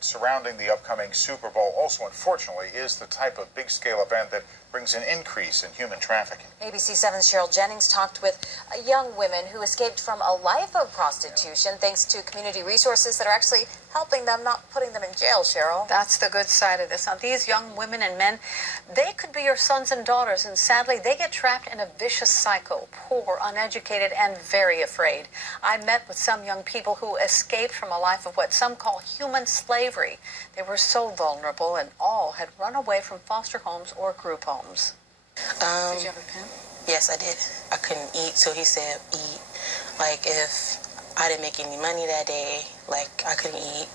Surrounding the upcoming Super Bowl also, unfortunately, is the type of big-scale event that brings an increase in human trafficking. ABC 7's Cheryl Jennings talked with young women who escaped from a life of prostitution thanks to community resources that are actually helping them, not putting them in jail, Cheryl. That's the good side of this. Now, these young women and men, they could be your sons and daughters, and sadly, they get trapped in a vicious cycle, poor, uneducated, and very afraid. I met with some young people who escaped from a life of what some call human slavery. They were so vulnerable, and all had run away from foster homes or group homes. Did you have a pimp? Yes, I did. I couldn't eat, so he said eat. Like, if I didn't make any money that day, like, I couldn't eat.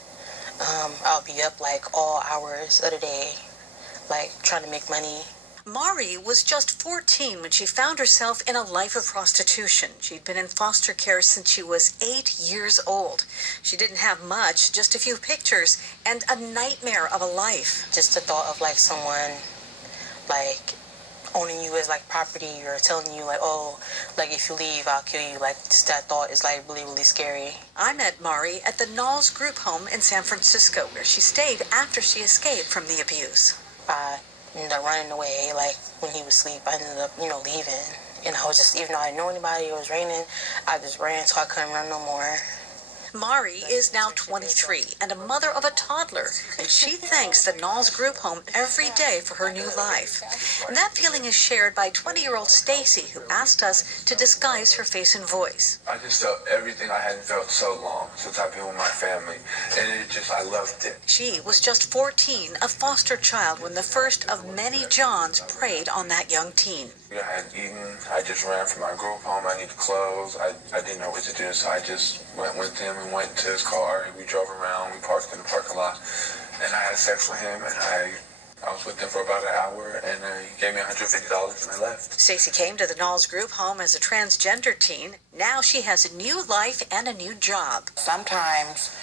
I'll be up, like, all hours of the day, like, trying to make money. Mari was just 14 when she found herself in a life of prostitution. She'd been in foster care since she was 8 years old. She didn't have much, just a few pictures, and a nightmare of a life. Just the thought of, like, someone, like, owning you as, like, property, or telling you, like, oh, like, if you leave, I'll kill you. Like, just that thought is, like, really, really scary. I met Mari at the Nalls group home in San Francisco, where she stayed after she escaped from the abuse. I ended up running away, like, when he was asleep. I ended up, leaving. And I was just, even though I didn't know anybody, it was raining, I just ran so I couldn't run no more. Mari is now 23 and a mother of a toddler, and she thanks the Nalls group home every day for her new life. And that feeling is shared by 20-year-old Stacy, who asked us to disguise her face and voice. I just felt everything I hadn't felt so long since I've been with my family, and I loved it. She was just 14, a foster child, when the first of many Johns preyed on that young teen. I hadn't eaten. I just ran from my group home. I needed clothes. I didn't know what to do, so I just went with him and went to his car. We drove around. We parked in the parking lot, and I had sex with him, and I was with him for about an hour, and he gave me $150 and I left. Stacy came to the Nalls group home as a transgender teen. Now she has a new life and a new job. Sometimes,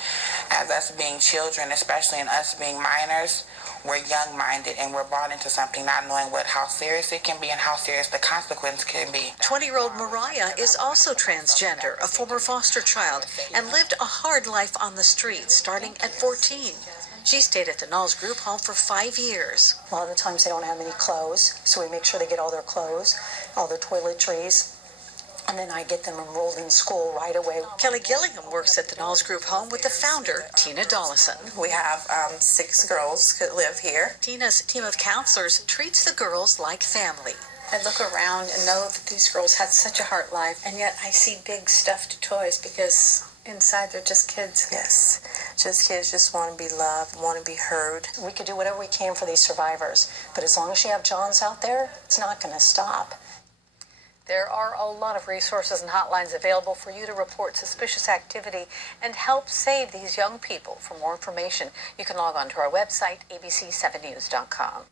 as us being children, especially in us being minors, we're young-minded and we're brought into something not knowing how serious it can be and how serious the consequence can be. 20-year-old Mariah is also transgender, a former foster child, and lived a hard life on the streets starting at 14. She stayed at the Nalls group home for 5 years. A lot of the times they don't have any clothes, so we make sure they get all their clothes, all their toiletries, and then I get them enrolled in school right away. Kelly Gillingham works at the Nalls group home with the founder, Tina Dollison. We have 6 girls that live here. Tina's team of counselors treats the girls like family. I look around and know that these girls had such a hard life, and yet I see big stuffed toys because inside they're just kids. Yes, just kids just want to be loved, want to be heard. We could do whatever we can for these survivors, but as long as you have Johns out there, it's not going to stop. There are a lot of resources and hotlines available for you to report suspicious activity and help save these young people. For more information, you can log on to our website, abc7news.com.